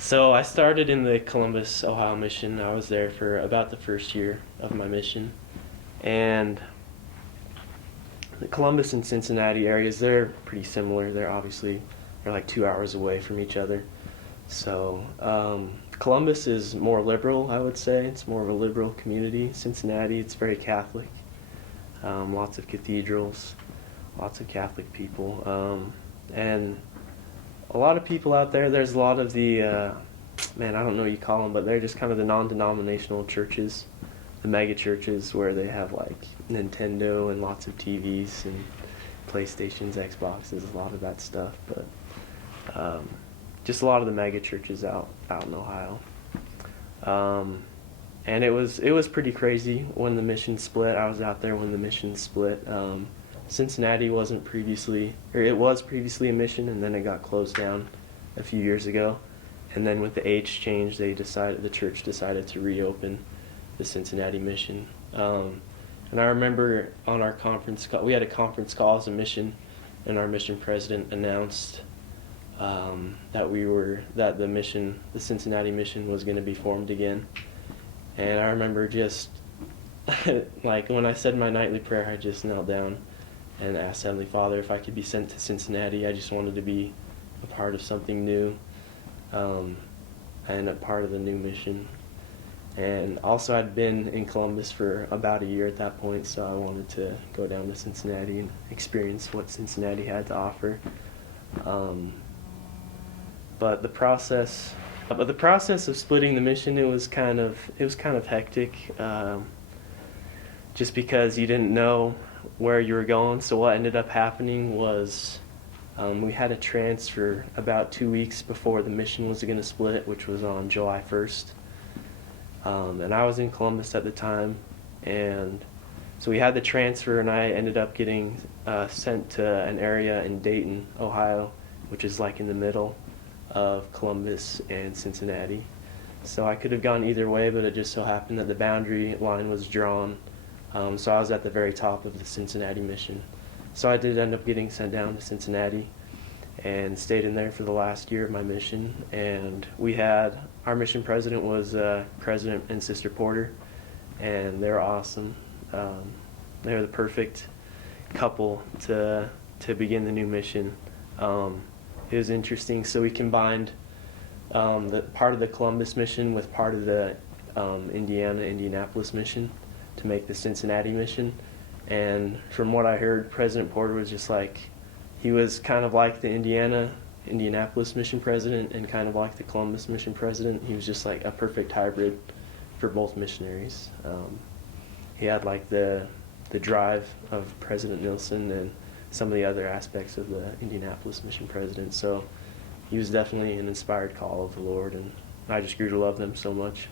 So I started in the Columbus, Ohio mission. I was there for about the first year of my mission. And the Columbus and Cincinnati areas, they're pretty similar. They're like 2 hours away from each other. So Columbus is more liberal, I would say. It's more of a liberal community. Cincinnati, it's very Catholic. Lots of cathedrals, lots of Catholic people. And a lot of people out there, there's a lot of the, I don't know what you call them, but they're just kind of the non-denominational churches, the mega churches where they have like Nintendo and lots of TVs and PlayStations, Xboxes, a lot of that stuff. But just a lot of the mega churches out in Ohio. And it was pretty crazy when the mission split. I was out there when the mission split. Cincinnati it was previously a mission, and then it got closed down a few years ago. And then with the age change, the church decided to reopen the Cincinnati mission. And I remember on our conference call, we had a conference call as a mission, and our mission president announced that the Cincinnati mission was going to be formed again. And I remember just like when I said my nightly prayer, I just knelt down and asked Heavenly Father if I could be sent to Cincinnati. I just wanted to be a part of something new, and a part of the new mission. And also I'd been in Columbus for about a year at that point, so I wanted to go down to Cincinnati and experience what Cincinnati had to offer. But the process of splitting the mission, it was kind of hectic, just because you didn't know where you were going. So what ended up happening was we had a transfer about 2 weeks before the mission was going to split, which was on July 1st. And I was in Columbus at the time, and so we had the transfer, and I ended up getting sent to an area in Dayton, Ohio, which is like in the middle of Columbus and Cincinnati. So I could have gone either way, but it just so happened that the boundary line was drawn. So I was at the very top of the Cincinnati mission. So I did end up getting sent down to Cincinnati and stayed in there for the last year of my mission. And our mission president was President and Sister Porter, and they were awesome. They were the perfect couple to begin the new mission. It was interesting. So we combined the part of the Columbus mission with part of the Indianapolis mission to make the Cincinnati mission. And from what I heard, President Porter was just like, he was kind of like the Indianapolis mission president and kind of like the Columbus mission president. He was just like a perfect hybrid for both missionaries. He had like the drive of President Nilsson and some of the other aspects of the Indianapolis mission president. So he was definitely an inspired call of the Lord, and I just grew to love them so much.